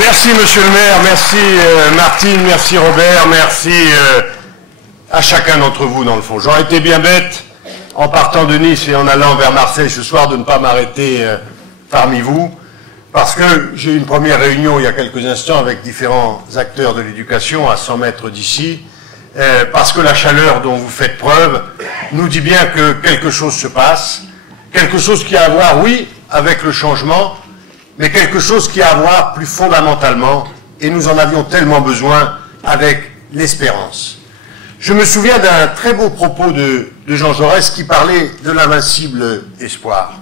Merci Monsieur le maire, merci Martine, merci Robert, merci à chacun d'entre vous dans le fond. J'aurais été bien bête en partant de Nice et en allant vers Marseille ce soir de ne pas m'arrêter parmi vous, parce que j'ai eu une première réunion il y a quelques instants avec différents acteurs de l'éducation à 100 mètres d'ici, parce que la chaleur dont vous faites preuve nous dit bien que quelque chose se passe, quelque chose qui a à voir, oui, avec le changement, mais quelque chose qui a à voir plus fondamentalement, et nous en avions tellement besoin, avec l'espérance. Je me souviens d'un très beau propos de Jean Jaurès qui parlait de l'invincible espoir.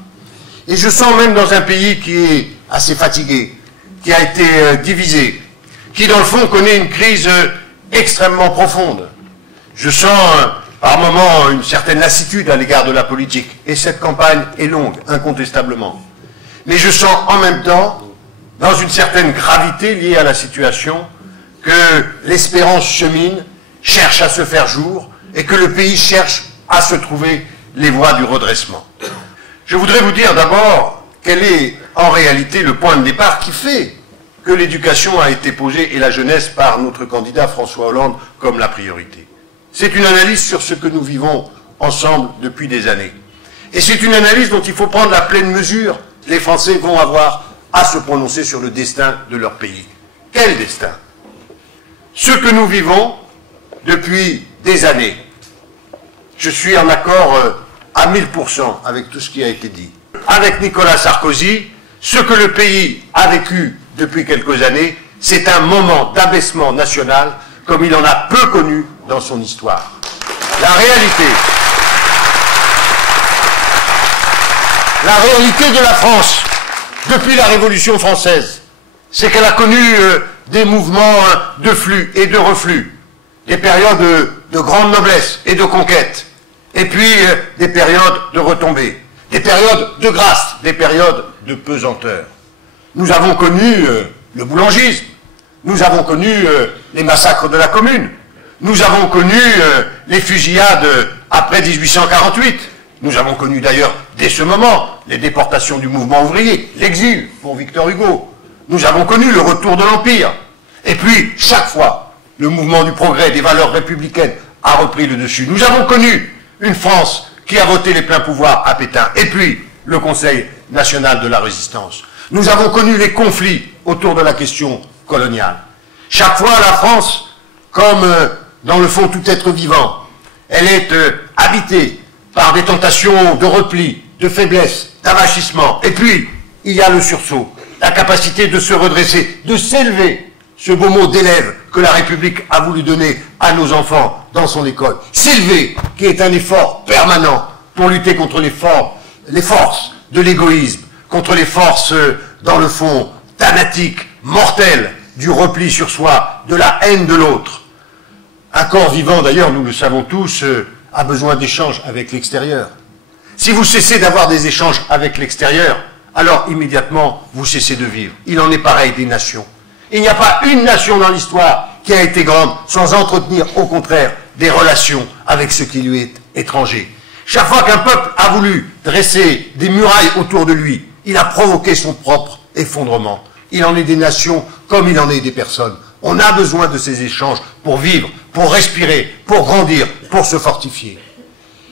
Et je sens même dans un pays qui est assez fatigué, qui a été divisé, qui dans le fond connaît une crise extrêmement profonde. Je sens par moments une certaine lassitude à l'égard de la politique, et cette campagne est longue, incontestablement. Mais je sens en même temps, dans une certaine gravité liée à la situation, que l'espérance chemine, cherche à se faire jour, et que le pays cherche à se trouver les voies du redressement. Je voudrais vous dire d'abord quel est en réalité le point de départ qui fait que l'éducation a été posée, et la jeunesse, par notre candidat François Hollande comme la priorité. C'est une analyse sur ce que nous vivons ensemble depuis des années. Et c'est une analyse dont il faut prendre la pleine mesure. Les Français vont avoir à se prononcer sur le destin de leur pays. Quel destin? Ce que nous vivons depuis des années. Je suis en accord à 1000% avec tout ce qui a été dit. Avec Nicolas Sarkozy, ce que le pays a vécu depuis quelques années, c'est un moment d'abaissement national comme il en a peu connu dans son histoire. La réalité de la France, depuis la Révolution française, c'est qu'elle a connu des mouvements de flux et de reflux, des périodes de grande noblesse et de conquête, et puis des périodes de retombées, des périodes de grâce, des périodes de pesanteur. Nous avons connu le boulangisme, nous avons connu les massacres de la Commune, nous avons connu les fusillades après 1848, nous avons connu d'ailleurs, dès ce moment, les déportations du mouvement ouvrier, l'exil pour Victor Hugo. Nous avons connu le retour de l'Empire. Et puis, chaque fois, le mouvement du progrès des valeurs républicaines a repris le dessus. Nous avons connu une France qui a voté les pleins pouvoirs à Pétain. Et puis, le Conseil national de la résistance. Nous avons connu les conflits autour de la question coloniale. Chaque fois, la France, comme dans le fond tout être vivant, elle est habitée par des tentations de repli, de faiblesse, d'avachissement. Et puis, il y a le sursaut, la capacité de se redresser, de s'élever, ce beau mot d'élève que la République a voulu donner à nos enfants dans son école. S'élever, qui est un effort permanent pour lutter contre les forces de l'égoïsme, contre les forces, dans le fond, thanatiques, mortelles, du repli sur soi, de la haine de l'autre. Un corps vivant, d'ailleurs, nous le savons tous, a besoin d'échanges avec l'extérieur. Si vous cessez d'avoir des échanges avec l'extérieur, alors immédiatement vous cessez de vivre. Il en est pareil des nations. Il n'y a pas une nation dans l'histoire qui a été grande sans entretenir au contraire des relations avec ce qui lui est étranger. Chaque fois qu'un peuple a voulu dresser des murailles autour de lui, il a provoqué son propre effondrement. Il en est des nations comme il en est des personnes. On a besoin de ces échanges pour vivre, pour respirer, pour grandir, pour se fortifier.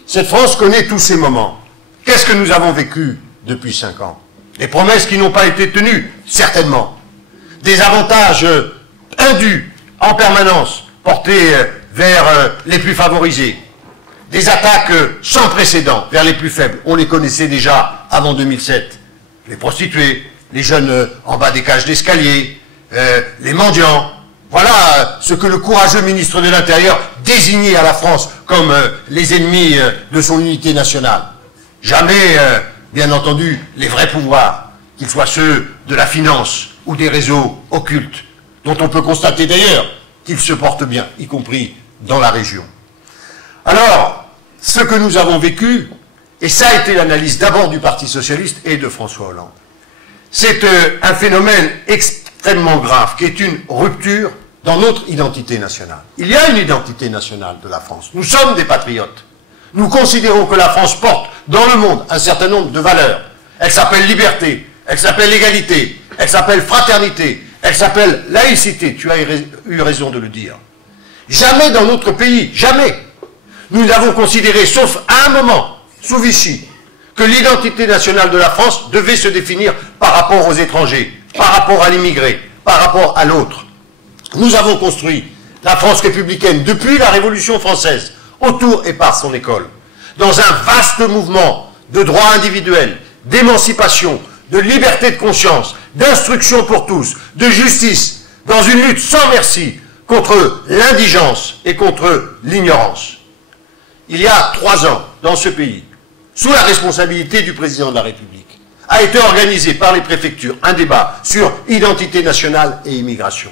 Cette France connaît tous ces moments. Qu'est-ce que nous avons vécu depuis 5 ans? Des promesses qui n'ont pas été tenues, certainement. Des avantages indus, en permanence, portés vers les plus favorisés. Des attaques sans précédent vers les plus faibles. On les connaissait déjà avant 2007. Les prostituées, les jeunes en bas des cages d'escalier, les mendiants. Voilà ce que le courageux ministre de l'Intérieur désignait à la France comme les ennemis de son unité nationale. Jamais, bien entendu, les vrais pouvoirs, qu'ils soient ceux de la finance ou des réseaux occultes, dont on peut constater d'ailleurs qu'ils se portent bien, y compris dans la région. Alors, ce que nous avons vécu, et ça a été l'analyse d'abord du Parti socialiste et de François Hollande, c'est un phénomène extrêmement grave, qui est une rupture dans notre identité nationale. Il y a une identité nationale de la France. Nous sommes des patriotes. Nous considérons que la France porte dans le monde un certain nombre de valeurs. Elle s'appelle liberté, elle s'appelle égalité, elle s'appelle fraternité, Elle s'appelle laïcité, tu as eu raison de le dire. Jamais dans notre pays, jamais, nous n'avons considéré, sauf à un moment, sous Vichy, que l'identité nationale de la France devait se définir par rapport aux étrangers, par rapport à l'immigré, par rapport à l'autre. Nous avons construit la France républicaine depuis la Révolution française, autour et par son école, dans un vaste mouvement de droits individuels, d'émancipation, de liberté de conscience, d'instruction pour tous, de justice, dans une lutte sans merci contre l'indigence et contre l'ignorance. Il y a 3 ans, dans ce pays, sous la responsabilité du président de la République, a été organisé par les préfectures un débat sur identité nationale et immigration,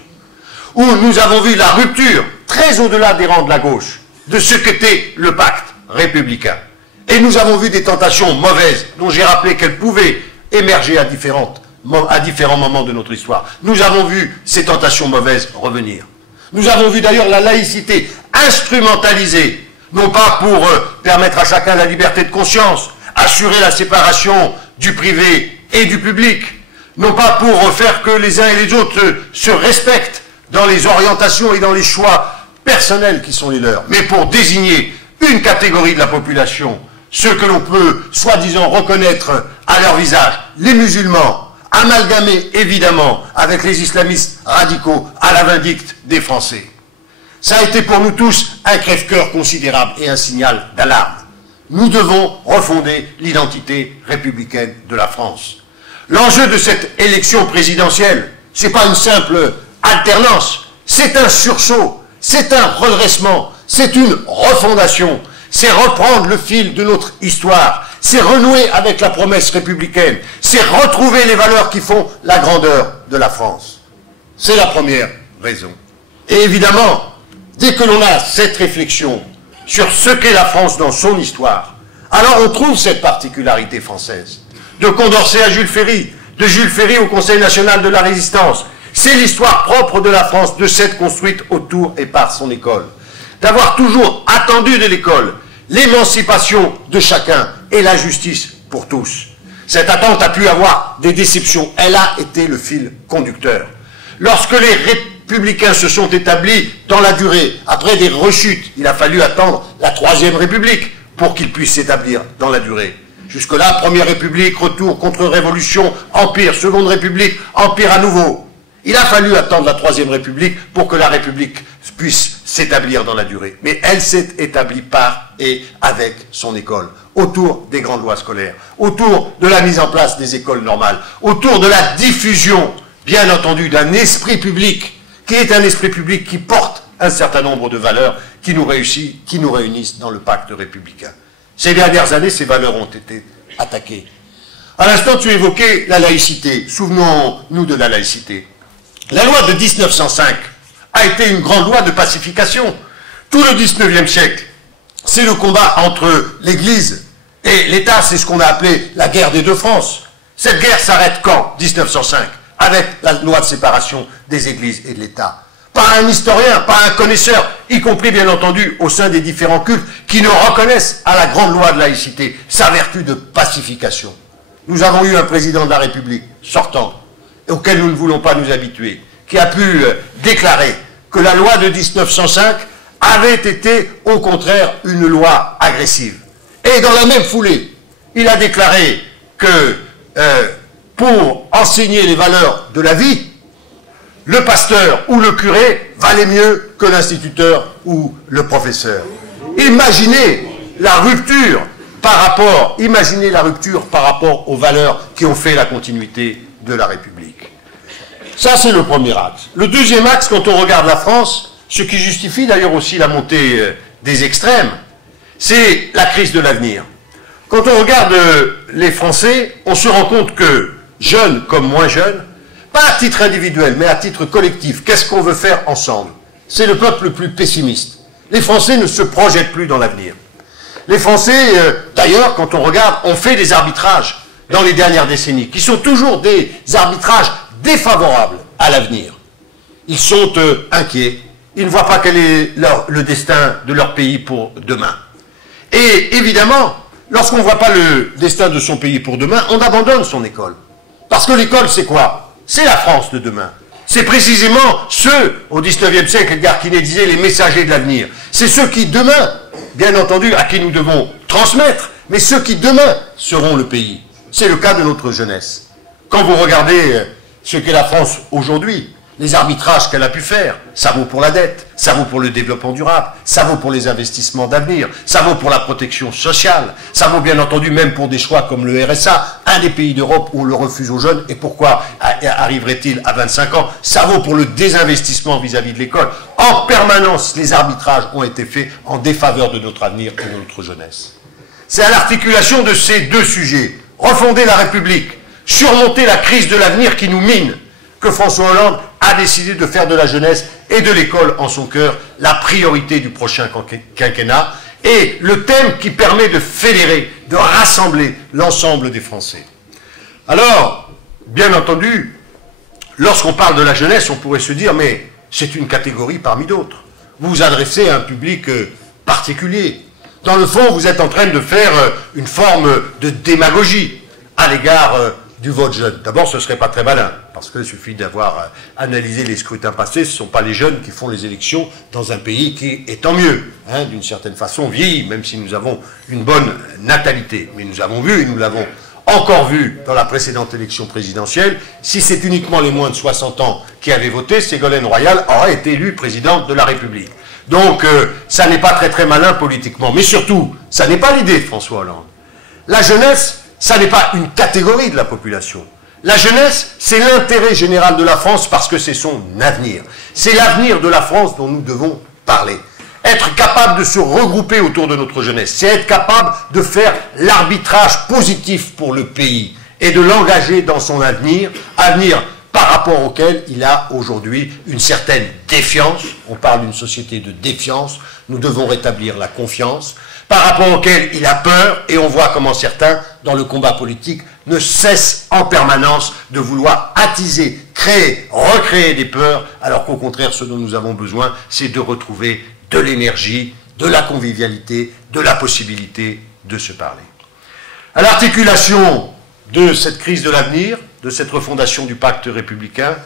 où nous avons vu la rupture, très au-delà des rangs de la gauche, de ce qu'était le pacte républicain. Et nous avons vu des tentations mauvaises, dont j'ai rappelé qu'elles pouvaient émerger à différents moments de notre histoire. Nous avons vu ces tentations mauvaises revenir. Nous avons vu d'ailleurs la laïcité instrumentalisée, non pas pour permettre à chacun la liberté de conscience, assurer la séparation du privé et du public, non pas pour faire que les uns et les autres se respectent dans les orientations et dans les choix personnels qui sont les leurs, mais pour désigner une catégorie de la population, ceux que l'on peut soi-disant reconnaître à leur visage, les musulmans, amalgamés évidemment avec les islamistes radicaux à la vindicte des Français. Ça a été pour nous tous un crève-cœur considérable et un signal d'alarme. Nous devons refonder l'identité républicaine de la France. L'enjeu de cette élection présidentielle, ce n'est pas une simple alternance, c'est un sursaut, c'est un redressement, c'est une refondation, c'est reprendre le fil de notre histoire, c'est renouer avec la promesse républicaine, c'est retrouver les valeurs qui font la grandeur de la France. C'est la première raison. Et évidemment, dès que l'on a cette réflexion sur ce qu'est la France dans son histoire, alors on trouve cette particularité française. De Condorcet à Jules Ferry, de Jules Ferry au Conseil national de la Résistance, c'est l'histoire propre de la France, de s'être construite autour et par son école. D'avoir toujours attendu de l'école l'émancipation de chacun et la justice pour tous. Cette attente a pu avoir des déceptions, elle a été le fil conducteur. Lorsque les républicains se sont établis dans la durée, après des rechutes, il a fallu attendre la Troisième République pour qu'ils puissent s'établir dans la durée. Jusque-là, Première République, retour, contre-révolution, empire, Seconde République, empire à nouveau. Il a fallu attendre la Troisième République pour que la République puisse s'établir dans la durée. Mais elle s'est établie par et avec son école, autour des grandes lois scolaires, autour de la mise en place des écoles normales, autour de la diffusion, bien entendu, d'un esprit public, qui est un esprit public qui porte un certain nombre de valeurs qui nous réunissent dans le pacte républicain. Ces dernières années, ces valeurs ont été attaquées. À l'instant, tu évoquais la laïcité. Souvenons-nous de la laïcité. La loi de 1905 a été une grande loi de pacification. Tout le 19e siècle, c'est le combat entre l'Église et l'État, c'est ce qu'on a appelé la guerre des deux France. Cette guerre s'arrête quand? 1905, avec la loi de séparation des Églises et de l'État. Pas un historien, pas un connaisseur, y compris bien entendu au sein des différents cultes, qui ne reconnaissent à la grande loi de laïcité sa vertu de pacification. Nous avons eu un président de la République sortant, auquel nous ne voulons pas nous habituer, qui a pu déclarer que la loi de 1905 avait été au contraire une loi agressive. Et dans la même foulée, il a déclaré que pour enseigner les valeurs de la vie, le pasteur ou le curé valait mieux que l'instituteur ou le professeur. Imaginez la rupture par rapport aux valeurs qui ont fait la continuité de la République. Ça, c'est le premier axe. Le deuxième axe, quand on regarde la France, ce qui justifie d'ailleurs aussi la montée des extrêmes, c'est la crise de l'avenir. Quand on regarde les Français, on se rend compte que, jeunes comme moins jeunes, pas à titre individuel, mais à titre collectif, qu'est-ce qu'on veut faire ensemble? C'est le peuple le plus pessimiste. Les Français ne se projettent plus dans l'avenir. Les Français, d'ailleurs, quand on regarde, ont fait des arbitrages dans les dernières décennies, qui sont toujours des arbitrages défavorables à l'avenir. Ils sont inquiets, ils ne voient pas quel est le destin de leur pays pour demain. Et évidemment, lorsqu'on ne voit pas le destin de son pays pour demain, on abandonne son école. Parce que l'école, c'est quoi? C'est la France de demain. C'est précisément ceux, au XIXe siècle, Edgar Quinet disait les messagers de l'avenir. C'est ceux qui demain, bien entendu, à qui nous devons transmettre, mais ceux qui demain seront le pays. C'est le cas de notre jeunesse. Quand vous regardez ce qu'est la France aujourd'hui, les arbitrages qu'elle a pu faire, ça vaut pour la dette, ça vaut pour le développement durable, ça vaut pour les investissements d'avenir, ça vaut pour la protection sociale, ça vaut bien entendu même pour des choix comme le RSA, un des pays d'Europe où on le refuse aux jeunes, et pourquoi arriverait-il à 25 ans? Ça vaut pour le désinvestissement vis-à-vis de l'école. En permanence, les arbitrages ont été faits en défaveur de notre avenir et de notre jeunesse. C'est à l'articulation de ces deux sujets, refonder la République, surmonter la crise de l'avenir qui nous mine, que François Hollande a décidé de faire de la jeunesse et de l'école en son cœur la priorité du prochain quinquennat et le thème qui permet de fédérer, de rassembler l'ensemble des Français. Alors, bien entendu, lorsqu'on parle de la jeunesse, on pourrait se dire, mais c'est une catégorie parmi d'autres. Vous vous adressez à un public particulier. Dans le fond, vous êtes en train de faire une forme de démagogie à l'égard du vote jeune. D'abord, ce ne serait pas très malin, parce qu'il suffit d'avoir analysé les scrutins passés, ce ne sont pas les jeunes qui font les élections dans un pays qui est tant mieux, hein, d'une certaine façon, vieillit, même si nous avons une bonne natalité. Mais nous avons vu, et nous l'avons encore vu dans la précédente élection présidentielle, si c'est uniquement les moins de 60 ans qui avaient voté, Ségolène Royal aurait été élue présidente de la République. Donc, ça n'est pas très malin politiquement. Mais surtout, ça n'est pas l'idée de François Hollande. La jeunesse, ça n'est pas une catégorie de la population. La jeunesse, c'est l'intérêt général de la France parce que c'est son avenir. C'est l'avenir de la France dont nous devons parler. Être capable de se regrouper autour de notre jeunesse, c'est être capable de faire l'arbitrage positif pour le pays et de l'engager dans son avenir par rapport auquel il a aujourd'hui une certaine défiance. On parle d'une société de défiance. Nous devons rétablir la confiance, par rapport auquel il a peur, et on voit comment certains, dans le combat politique, ne cessent en permanence de vouloir attiser, créer, recréer des peurs, alors qu'au contraire, ce dont nous avons besoin, c'est de retrouver de l'énergie, de la convivialité, de la possibilité de se parler. À l'articulation de cette crise de l'avenir, de cette refondation du pacte républicain,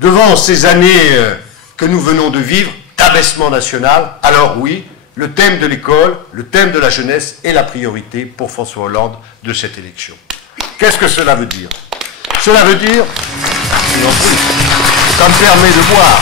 devant ces années que nous venons de vivre, d'abaissement national, alors oui, le thème de l'école, le thème de la jeunesse est la priorité pour François Hollande de cette élection. Qu'est-ce que cela veut dire? Cela veut dire, ça me permet de voir